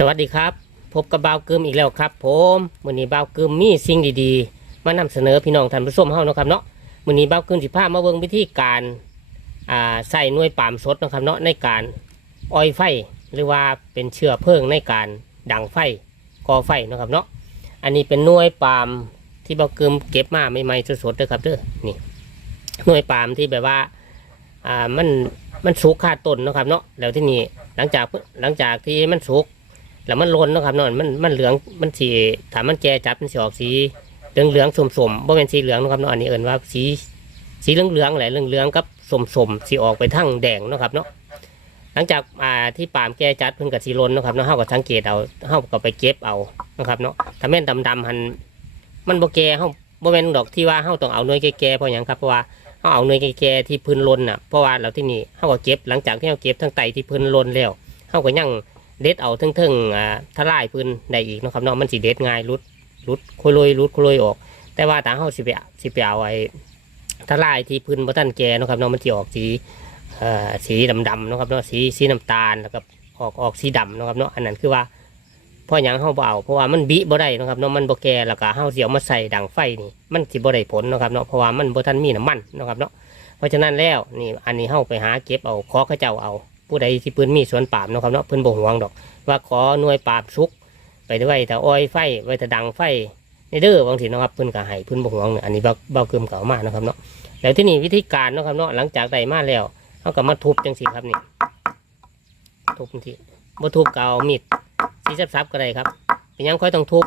สวัสดีครับ พบกับบ่าวกึมอีกแล้วครับ ผมมื้อนี้บ่าวกึมมีสิ่งดีๆ มานำเสนอพี่น้องท่านผู้ชมเฮาเนาะครับเนาะมื้อนี้บ่าวกึมสิพามาเบิ่งวิธีการอ่าใส่หน่วยปามสดเนาะครับเนาะในการอ้อยไฟหรือว่าเป็นเชื้อเพลิงในการดังไฟก่อไฟเนาะครับเนาะอันนี้เป็นหน่วยปามที่บ่าวกึมเก็บมาใหม่ๆสดๆเด้อครับเด้อนี่หน่วยปามที่แบบว่าอ่ามันมันสุกคาดต้นเนาะครับเนาะแล้วที่นี่หลังจากหลังจากที่มันสุก แล้วมันลนนะครับนาะมันมันเหลืองมันสีถามมันแก่จับมันสีออกสีเหลืองเหลืองสมสมบ่เป็นสีเหลืองนะครับนอันนี้เอิ้นว่าสีสีเหลืองเหลืองแหละเหลืองเหลืองกับสมสมสีออกไปทั้งแดงนะครับเนาะหลังจากอ่าที่ปามแก่จัดเพิ่นกับสีลนนะครับเนาะเฮาก็สังเกตเอาเฮาก็ไปเก็บเอานะครับเนาะถ้าแม่นดำๆหันมันบ่แก่เฮาบ่แม่นดอกที่ว่าเฮาต้องเอาหน่วยแก่ๆเพราะหยังครับเพราะว่าเฮาเอาหน่วยแก่ๆที่พื้นลนน่ะเพราะว่าเราที่นี่เฮาก็เก็บหลังจากที่เฮาเก็บทั้งไตที่พื้นลนแล้วเฮาก็ยัง เด็ดเอาทึ่งๆอ่าทลายพื้นได้อีกเนาะครับเนาะมันสิเด็ดง่ายรุดรุดคุยลยรุดคุยลยออก แต่ว่าถ้าเฮาสิไปสิไปเอาไอ้ทลายที่พื้นบ่ทันแก่เนาะครับเนาะมันสิออกสีเอ่อสีดำๆเนาะครับเนาะสีสีน้ำตาลแล้วก็ออกออกสีดำเนาะครับเนาะอันนั้นคือว่าพราะหยังเฮาบ่เอาเพราะว่ามันบิบ่ได้นะครับเนาะมันบ่แก่แล้วก็เฮาเสิเอามาใส่ดังไฟนี่มันสิบ่ได้ผลนะครับเนาะเพราะว่ามันบ่ทันมีน้ำมันนะครับเนาะเพราะฉะนั้นแล้วนี่อันนี้เฮาไปหาเก็บเอาขอเขาเจ้าเอา ผู้ใดที่เพิ่นมีสวนปาล์มเนาะครับเนาะเพิ่นบ่หวงดอก ว่าขอหน่วยปราบชุก ไปด้วยแต่อ้อยไฟไว้แต่ดังไฟในเด้อบางทีนะครับเพิ่นก็ให้เพิ่นบ่ห่วงเนี่ยอันนี้เบาเบาเกิมเก่ามากนะครับเนาะแล้วที่นี่วิธีการเนาะครับเนาะหลังจากได้มาแล้วเขาก็มาทุบจังซี่ครับนี่ทุบจังซี่บ่ทุบเก็เอามีดสีซับๆก็ได้ครับเป็นยังค่อยต้องทุบ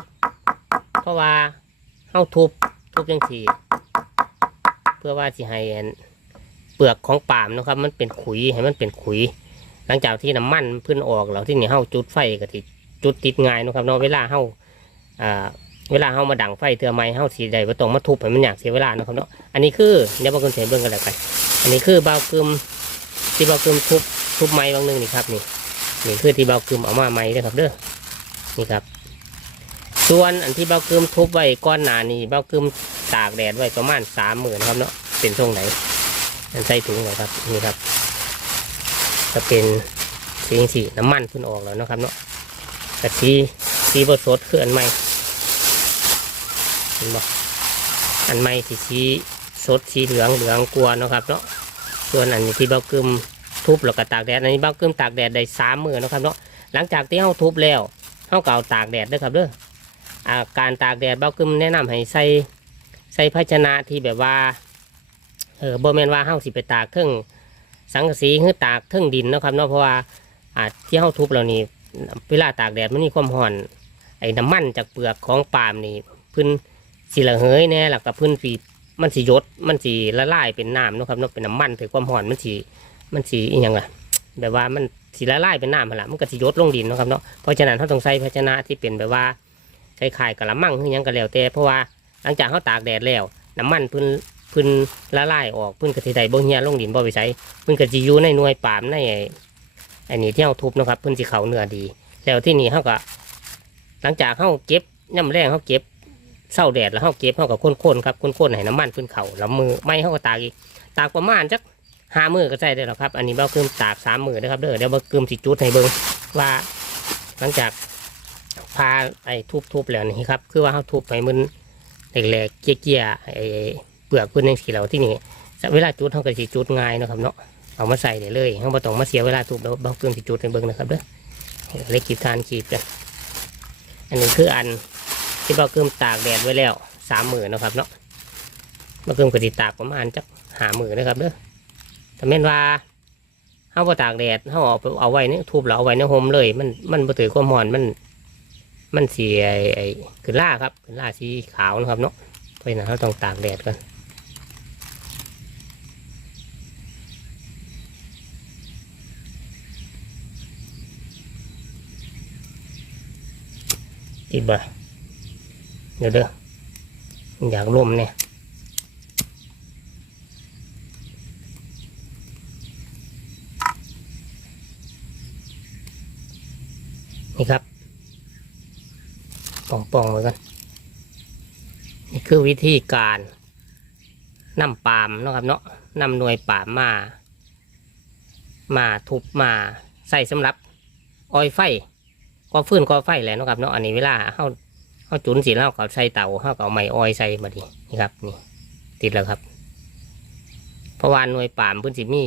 เพราะว่าเฮาทุบทุบจังซี่เพื่อว่าสิให้เปลือกของปามนะครับ มันเป็นขุยให้มันเป็นขุย หลังจากที่น้ำมันพิ่นออกแล้วที่นี่เฮาจุดไฟก็ที่จุดติดง่ายนะครับเนาะเวลาเฮาอ่าเวลาเฮามาดังไฟเทือไม้เฮาสีใดบ่ต้องมาทุบให้มันอยากเสียเวลานะครับเนาะอันนี้คือเดี๋ยวบางคนเสียเบิ่งกันแล้วกันอันนี้คือเบากึมที่เบากึมทุบทุบไม้บางหนึงนี่ครับนี่นี่คือที่เบากึมเอามาไม้เด้อครับเด้อนี่ครับ ส่วนอันที่เบากึมทุบไว้ก้อนหนานี่เบากึมตากแดดไว้ประมาณสามหมื่นครับเนาะเป็นทรงไหนอันใส่ถุงเลยครับนี่ครับ จะเป็นสีสีน้ำมันขึ้นออกแล้วนะครับเนาะแต่สีสีบดสดคืออันใหม่เห็นบ่อันใหม่ที่สีสดสีเหลืองเหลืองกลัวนะครับเนาะส่วนอันนี้ที่เบากึมทุบแล้วก็ตากแดดอันนี้เบากึมตากแดดได้สามมือนะครับเนาะหลังจากที่เฮาทุบแล้วเฮาเก็เอาตากแดดด้อครับเด้ออาการตากแดดเบากึมแนะนำให้ใส่ใส่ภาชนะที่แบบว่าเออบ่แมนว่าเฮาสิไปตากเครื่อง สังกะสีคือตากเทิงดินนะครับเนาะเพราะว่าอาที่เฮาทุบเรานี่เวลาตากแดดมันมีความร้อน ไอ้น้ำมันจากเปลือกของปาล์มนี่พื้นสีระเหยแน่แล้วก็พื้นสีมันสียดมันสีละลายเป็นน้ำนะครับเนาะเป็นน้ำมันเป็นความร้อนมันสีมันสีอีหยังละแบบว่ามันสีละลายเป็นน้ำหั่นละมันก็สียดลงดินนะครับเนาะเพราะฉะนั้นเราต้องใส่ภาชนะที่เป็นแบบว่าคล้ายๆกระมังหรือยังก็แล้วแต่เพราะว่าหลังจากเขาตากแดดแล้วน้ำมันพื้น พื้นละลายออกพื้นกระติไดบ่เฮียลงดินบ่ไปใช้พิ่นก็สิอยู่ในหน่วยปามในไอ้ไอ้นี่ที่เฮาทุบนะครับพิ่นสิเขาเนื้อดี แล้วที่นี่เฮาก็หลังจากเฮาเก็บย่ำแรงเฮาเก็บเศร้าแดดแล้วเฮาเก็บเฮาก็ข้นๆครับข้นๆให้น้ำมันพิ่นเขาแล้วมือไม่เฮาก็ตากอีกตากประมาณจักห้ามือก็ใส่ได้แล้วครับ อันนี้เบ้าเกิมตากสามมือนะครับเด้อเดี๋ยวเบ้าเกิมสิจุดให้เบิ่งว่าหลังจากพาไอ้ทุบๆแล้วนี่ครับ คือว่าเฮาทุบให้มันแหลกๆเกี้ยๆไอ้ เปลือกเพิ่นจังซี่แล้วที่นี่เวลาจุดเขาก็สิจุดง่ายนะครับเนาะเอามาใส่ได้เลยเขาบ่ต้องมาเสียเวลาทุบแล้วบาเพิ่มสิจุดในเบิ่งนะครับเด้อเล็กขีดทานขีดกันอันนี้คืออันที่บาเกิมตากแดดไว้แล้วสามหมื่นนะครับเนาะบาเกิมก็สิตากประมาณจักหาหมื่นนะครับเด้อแต่แม่นว่าเขาบ่ตากแดดเขาเอาเอาไว้เนี่ยทุบแล้วเอาไว้ในโฮมเลย มันมันบ่ถือความร้อนมัน มันสีไอ้ไอ้ขึ้นล่าครับขึ้นล่าสีขาวนะครับเนาะเพราะฉะนั้นเราต้องตากแดดกัน ติดบ่เดี๋ยวเด้ออยากร่วมเนี่ยนี่ครับป่องป่องๆไว้กันนี่คือวิธีการนำปามเนาะครับเนาะนำหน่วยปามมา มาทุบมาใส่สำหรับออยไฟ ก็ฟื้นก็ไฟแหละนะครับเนาะอันนี้เวลาเฮาเฮาจุนสิแล้วก็ใส่เตาเฮาเอาไม้อ้อยใส่มาดินี่ครับนี่ติดแล้วครับเพราะว่าหน่วยปามพื้นสิมี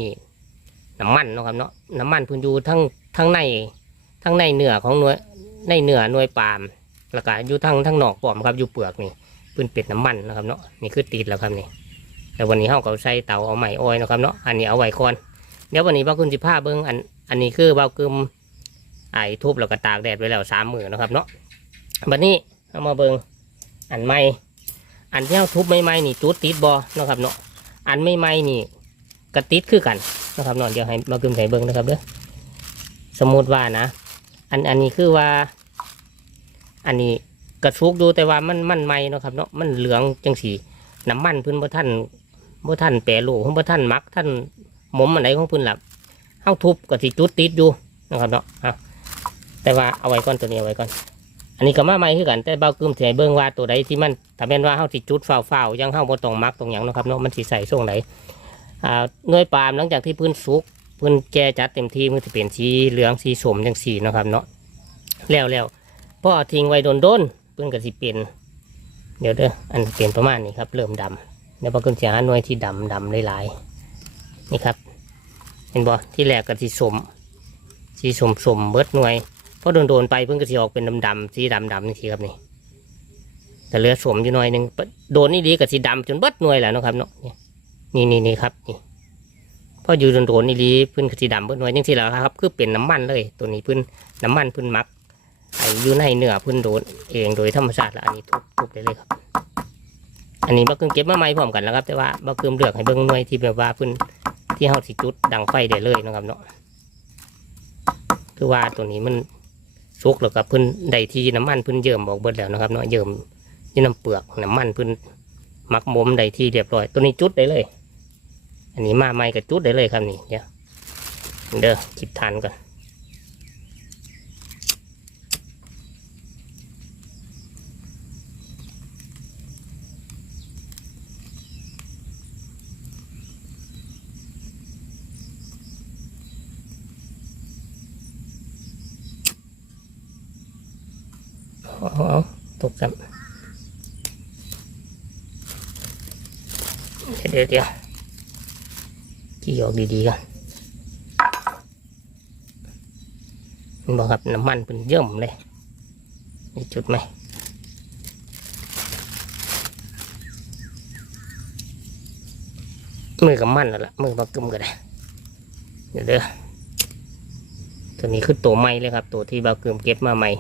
น้ำมันนะครับเนาะน้ำมันพื้นอยู่ทั้งทั้งในทั้งในเนื้อของหน่วยในเนื้อหน่วยปามแล้วก็อยู่ทั้งทั้งนอกปอมครับอยู่เปลือกนี่พื้นเป็ดน้ำมันนะครับเนาะนี่คือติดแล้วครับนี่แต่วันนี้เฮาก็ใส่เตาเอาไม้อ้อยนะครับเนาะอันนี้เอาไว้ก่อนเดี๋ยววันนี้บ่าคุณสิพาเบิ่งอันอันนี้คือบ่ากึม ไอ้ทุบแล้วก็ตากแดดไว้แล้วสามมือนะครับเนาะวันนี้เอามาเบิงอันใหม่อันที่เราทุบใหม่ๆนี่จุดติดบอนะครับเนาะอันใหม่ๆนี่กระติดคือกันนะครับเนาะเดี๋ยวให้มากึมใส่เบิ้งนะครับเด้อสมมติว่านะ อันอันนี้คือว่า อันนี้กระซุกดูแต่ว่ามันมันใหม่นะครับเนาะมันเหลืองจังสีน้ำมันพื้นบ่ท่านบ่ท่านแปรรูปเพิ่นบ่ท่านมักท่านหมมอันไหนของพื้นหลับเฮาทุบก็สิจุดติดอยู่นะครับเนาะ แต่ว่าเอาไว้ก่อนตัวนี้เอาไว้ก่อน อันนี้ก็มาใหม่คือกัน แต่เบากึมสิให้เบิ่งว่าตัวใดที่มันถ้าแม่นว่าเฮาสิจุดฝ้าวๆยังเฮาบ่ต้องมักตรงหยังนะครับเนาะมันสิใส่ช่วงไหนอ่าหน่วยปาล์มหลังจากที่พื้นสุกพื้นแก่จัดเต็มที่มันสิเป็นสีเหลืองสีสมจังสีนะครับเนาะแล้วแล้วพอทิ้งไว้โดนๆเพิ่นก็สิเป็นเดี๋ยวเด้ออันเป็นประมาณนี้ครับเริ่มดำแล้วเบากึมสิหาหน่วยที่ดำดำหลายๆนี่ครับเห็นบ่ที่แรกก็สิสมสีสมสมเบิดหน่วย พอโดนโดนๆไปเพิ่งก็สีออกเป็นดำดำๆสีดำดำนี่สิครับนี่แต่เหลือสวมอยู่หน่อยหนึ่งโดนนี่ดีกับสีดำจนเบิดหน่วยและเนะครับเนาะนี่นี่นี่ครับนี่พออยู่โดนโดนๆนี่ดีพิ่นก็สีดำเบิดหน่วยยังสีแล้วครับ คือเป็นน้ำมันเลย ตัวนี้พิ่นน้ำมันพิ่นมักไออยู่ในเนื้อพิ่นโดนเองโดยธรรมชาติแล้วอันนี้ทุบทุบได้เลยครับ อันนี้บักเกิมเก็บมาใหม่พร้อมกันแล้วครับ แต่ว่าบักเกิมเลือกให้เบิ่งหน่วยที่แบบว่าพิ่นที่เฮาสิจุดดังไฟได้เลยนะครับเนาะคือว่าตัวนี้มัน สุกแล้วก็เพิ่นได้ที่น้ำมันเพิ่นเยิ่มออกเบิดแล้วนะครับเนาะเยิ่มยี่น้ำเปลือกน้ำมันเพิ่นมักมมได้ที่เรียบร้อย ตัวนี้จุดได้เลย อันนี้มาใหม่กับจุดได้เลยครับนี่เดี๋ยวเด้อคิดทานก่อนเอาเอาเอาตกซ้ำ เดี๋ยวเดี๋ยวขี้ออกดีๆกันมันบอกครับน้ำมันเป็นเยิ่มเลยมีจุดไหมมือกับมันแล้วล่ะมือบักกึมก็ได้เดี๋ยวเด้อตัวนี้คือตัวใหม่เลยครับ ตัวที่บักกึมเก็บมาใหม่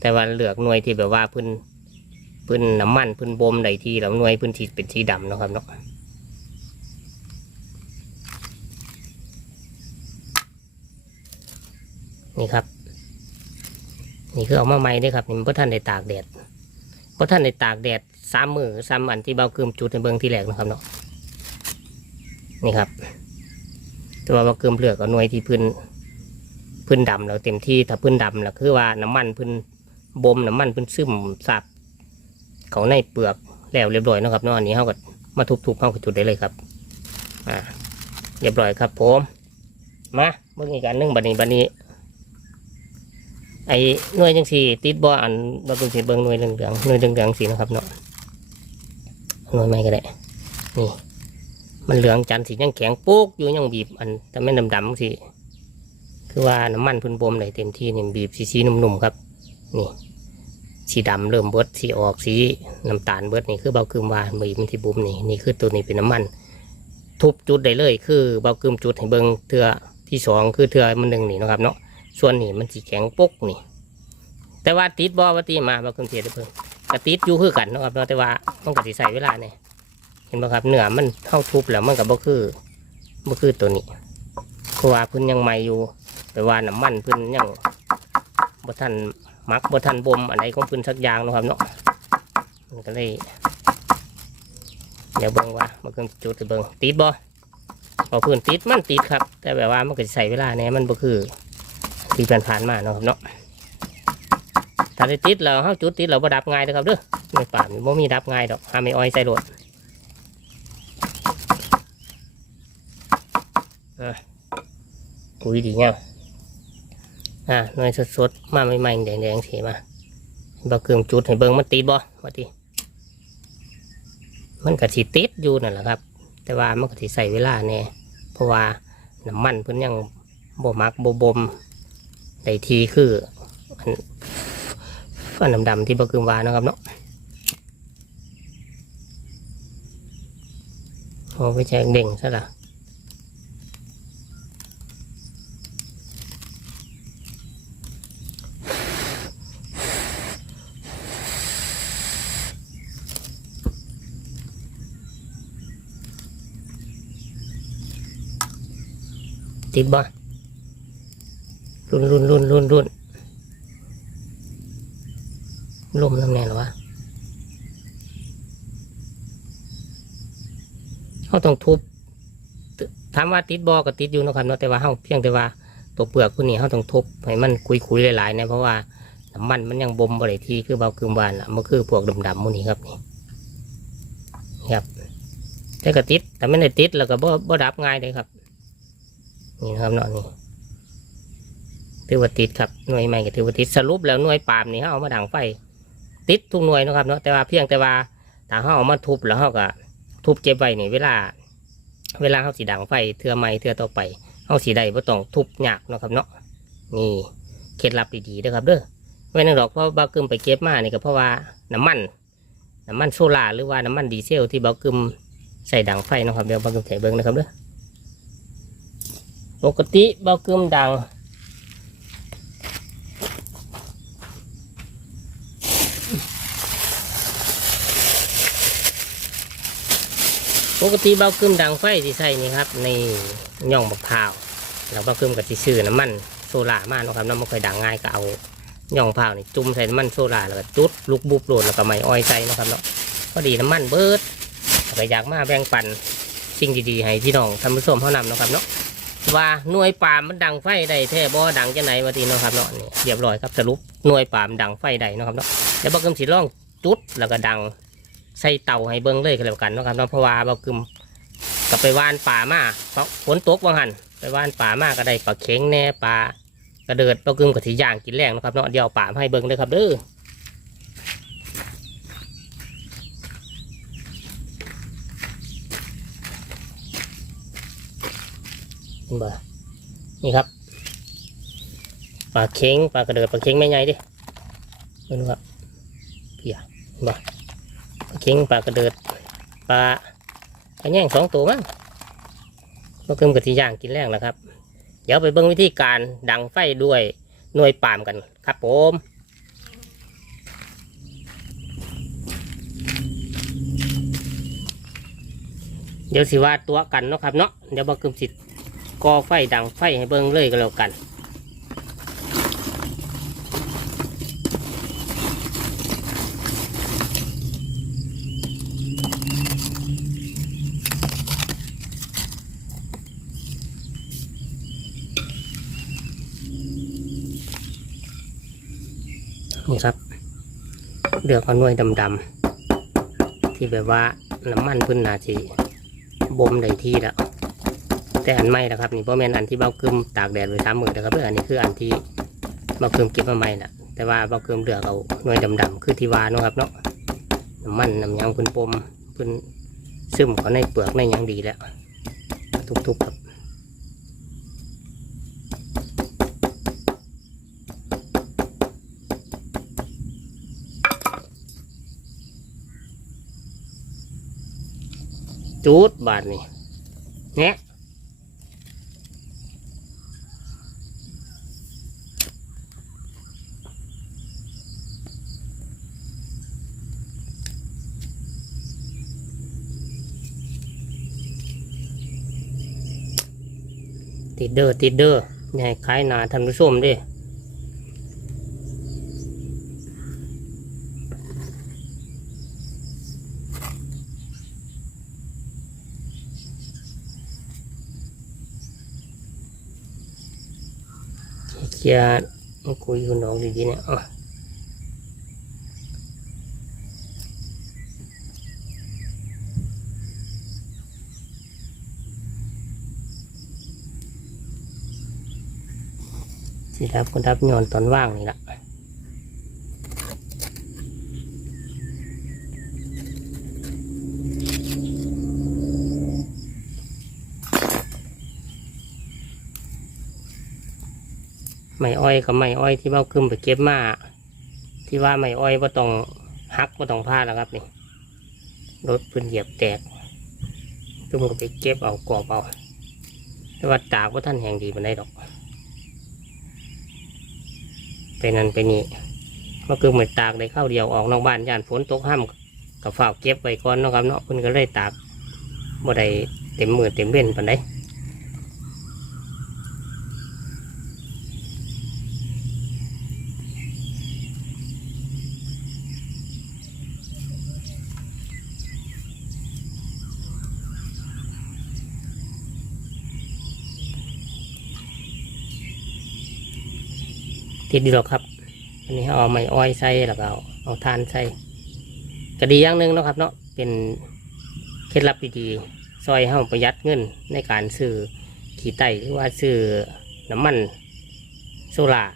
แต่ว่าเหลือกหน่วยที่แบบว่าพื้นพื้นน้ำมันพื้นบ่มใดที่แล้วหน่วยพื้นที่เป็นสีดำนะครับเนาะ นี่ครับ นี่คือเอามาใหม่ด้อครับนี่เพราะท่านได้ตากแดดเพราะท่านได้ตากแดดสามมือสามอันที่เบาเกิมจุดในเบิงที่แรกนะครับเนาะนี่ครับ แต่ว่าเบาเกิมเปลือกเอาหน่วยที่พื้นพื้นดำแล้วเต็มที่ถ้าพื้นดำแล้วคือว่าน้ำมันพื้นบ่มน้ำมันพิ่นซึมสับเขาในเปลือกแล้วเรียบร้อยนะครับเนาะอันนี้เขาก็มาทุบๆเข้ากับจุดได้เลยครับอ่าเรียบร้อยครับผมมาเมื่อกี้การนึ่งบัดนี้บัดนี้ ไอ้หน่วยจังสีติดบ่อันบ่เป็นสีเบิ่งหน่วยเหลืองๆหน่วยเหลืองๆสีนะครับเนาะหน่วยไม่ก็ได้นี่มันเหลืองจันทร์สียังแข็งโป๊กอยู่ยังบีบอันแต่ไม่ดำๆสิคือว่าน้ำมันพิ่นบ่มเลยเต็มที่นี่บีบสีๆนุ่มๆครับนี่สีดำเริ่มเบิดสีออกสีน้ำตาลเบิดนี่คือเบากึมว่ามือมันที่บุ้มนี่นี่คือตัวนี้เป็นน้ำมัน ทุบจุดได้เลย คือเบากึมจุดให้เบิงเทือที่สองคือเทือมันหนึ่งนี่นะครับเนาะ ส่วนนี่มันสีแข็งปุ๊กนี่ แต่ว่าติดบอว่าตีมาบากึมเทียดเพิ่งกระติดอยู่คือกันนะครับแต่ว่ามันก็สิใส่เวลาเนี่ยเห็นไหมครับเนื้อมันเข้าทุบแล้วมันกับบ่คือบ่คือตัวนี้เพราะว่าพิ่นยังใหม่อยู่แต่ว่าน้ำมันพิ่นยังบ่ทันมักบ่ทันบ่มอะไรของพื้นสักอย่างนะครับเนาะมันก็เลยเดี๋ยวเบิ่งว่ามันก็จุดเบิ่งติดบ่พอพื้นติดมันติดครับ แต่แบบว่ามันก็สิใช้เวลาแหน่ยมันบ่คือ ที่ผ่านๆมาเนาะครับเนาะถ้าได้ติดแล้วเฮาจุดติดเราบ่ดับง่ายนะครับเด้อไม่ป่ามันบ่มีดับง่ายดอกหาไม่อ้อยใส่รถอะคุยดีเงี้ยอ่าหน่วยสดๆมาใหม่ๆแดงๆสีมาบาเกลือจุดให้เบิ่งมันติดบ่ว่าติมันก็สิติดอยู่นั่นแหละครับ แต่ว่ามันก็สิใส่เวลาแน่เพราะว่าน้ำมันเพิ่นยังบ่มักบ่บ่ม ได้ทีคืออันอันดำๆที่บกลือว่านะครับเนาะโอ้ไปแจกเด้งซะละติดบ่ รุ่นรุ่นรุ่นรุ่นรุ่นลมน้ำแน่หรอวะเขาต้องทุบถามว่าติดบอก็ติดอยู่นะครับเนาะแต่ว่าเขาเพียงแต่ว่าตัวเปลือกพวกนี้เขาต้องทุบให้มันคุยๆหลายๆเนี่ยเพราะว่าน้ำมันมันยังบ่มบริทีคือเบาคืมบานละมันคือพวกดำๆพวกนี้ครับนี่นี่ครับแต่ก็ติดแต่ไม่ได้ติดแล้วก็บ่บ่ดับง่ายเลยครับ นี่นะครับเนาะนี่ ถือว่าติดครับหน่วยใหม่ก็ถือว่าติดสรุปแล้วหน่วยปามนี่เขาเอามาดังไฟติดทุกหน่วยนะครับเนาะแต่ว่าเพียงแต่ว่าถ้าเขาเอามาทุบแล้วเขาก็ทุบเก็บไว้นี่เวลา เวลาเขาสีดังไฟเทือใหม่เทือต่อไปเขาสีใดบ่ต้องทุบยากนะครับเนาะนี่เคล็ดลับดีๆเด้อครับเด้อไว้นั่งดอกเพราะบากึมไปเก็บมานี่ก็เพราะว่าน้ำมันน้ำมันโซล่าหรือว่าน้ำมันดีเซลที่เบากึมใส่ดังไฟนะครับเดี๋ยวบากึมใส่เบิ้งนะครับเด้อปกติเบากึมดัง ปกติเบาเกึมดังไฟที่ใส่นี่ครับในย่องบักพร้าวแล้วเบาเกึมกับที่ซื้อน้ำมันโซล่ามาเนะครับน้ำมันค่อยดังง่ายก็เอาย่องพร้าวนี่จุ่มใส่น้ำมันโซล่าแล้วก็จุดลูกบุบโหลดแล้วก็ไม่อ้อยใส่นะครับเนาะพอดีน้ำมันเบิดก็อยากมาแบ่งปันสิ่งดีๆให้พี่น้องท่านผู้ชมเขานำเนาะครับเนาะว่าหน่วยปามมันดังไฟได้แท้บ่ดังจะไหนวะทีนะครับเนาะนี่เรียบร้อยครับสรุปหน่วยปามดังไฟได้เนะครับเนาะเดี๋ยวบักกึมสิลองจุดแล้วก็ดัง ใส่เต่าให้เบิ้งเลยก็แล้วกันนะครับเนาะเพราะว่าบักกึมก็ไปว่านป่ามาเพราะฝนตกว่าหันไปว่านป่ามาก็ได้ปลาเข็งแน่ปลากระเดิดบักกึมกับสีย่างกินแรงนะครับเนาะเดี๋ยวป่าให้เบิ้งเลยครับเด้อนบ่นี่ครับปลาเค็งปลากระเดิดปลาเค็งไม่ใหญ่ดิเห็นครับเพียบ่ปลา เค็งปลากระเดิดปลากระแยงสองตัวมั้งก็คืมกับที่ย่างกินแรงแล้วครับ เดี๋ยวไปเบิ่งวิธีการดังไฟด้วยหน่วยปามกันครับผมเดี๋ยวสิว่าตัวกันเนาะครับเนาะเดี๋ยวบักกึมสิก่อไฟดังไฟให้เบิ่งเลยก็แล้วกันครับ เลือกเอาหน่วยดำๆที่แบบว่าน้ำมันพื้นนาจีบ่มได้ที่แล้วแต่อันใหม่นะครับนี่เพราะแม่นอันที่เบ้ากึมตากแดดไว้สามหมื่นนะครับเพื่ออันนี้คืออันที่เบ้ากึมเก็บมาใหม่นะแต่ว่าเบ้ากึมเลือกเอาหน่วยดำๆคือที่วาเนะครับเนาะน้ำมันน้ำยางพื้นปมพื้นซึมเขาในเปลือกในยังดีแล้ว ทุกๆครับ จูดบาทนี่เนี่ยติดเด้อติดเด้ออย่าให้ขายหนาท่านผู้ชมเดิ กียร์มาคุยคุณน้องดีๆเนี่ยอะทสิรับก็รับย้อนตอนว่างนี่ละ ไม่อ้อยกับไม่อ้อยที่เบ้าคึมไปเก็บมาที่ว่าไม่อ้อยว่าต้องหักว่าต้องพลาดแล้วครับนี่รถพื้นเหยียบแตกตึมก็ไปเก็บเอากรอบเอาแต่ว่าตากว่าท่านแห่งดีมันได้ดอกไปนั่นไปนี่ก็คือเหมือนตากได้เข้าวเดียวออกนอกบ้านย่านฝนตกห้ามกับฝ้าเก็บไว้ก่อนเนาะครับเนาะเพิ่นก็เลยตากบ่ได้เต็มมือเต็มเว้นปานใด ติดดีหรอกครับ อันนี้เอาไม้อ้อยใส่แล้วก็เอาเอาทานใส่ก็ดีอย่างหนึ่งเนาะครับ เนาะเป็นเคล็ดลับดีๆซอยให้ประหยัดเงินในการซื้อขี่ไตหรือว่าซื้อน้ำมันโซล่าร์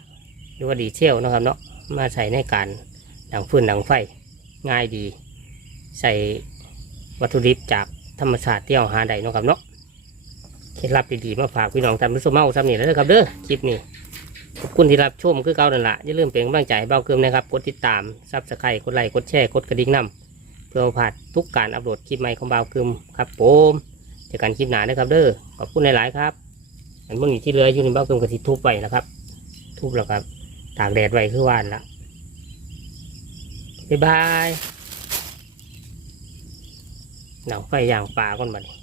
หรือว่าดีเซลนะครับ เนาะมาใส่ในการดังฟืนดังไฟง่ายดี ใส่วัตถุดิบจากธรรมชาติที่เอาหาได้นะครับเนาะเคล็ดลับดีๆมาฝากพี่น้องท่านผู้ชมเมาซ้ำนี่แล้วเด้อครับเด้อคลิปนี้ ขอบคุณที่รับชมคือเก่านั่นละอย่าลืมเป็นกำลังใจให้เบาเกิมนะครับ กดติดตามซับสไครต์กดไลค์ กดแชร์ กดกระดิ่งนำเพื่อบ่พลาดทุกการอัปโหลดคลิปใหม่ของเบาเกิมครับผมเจอกันคลิปหน้านะครับเด้อ ขอบคุณหลายๆครับ อันเมื่อกี้ที่เหลืออยู่ในเบาเกิมกระติทุบไว้นะครับ ทุบแล้วครับ ตากแดดไว้คือวานละบ๊ายบายหนังไฟย่างปลาก่อนบัดนี้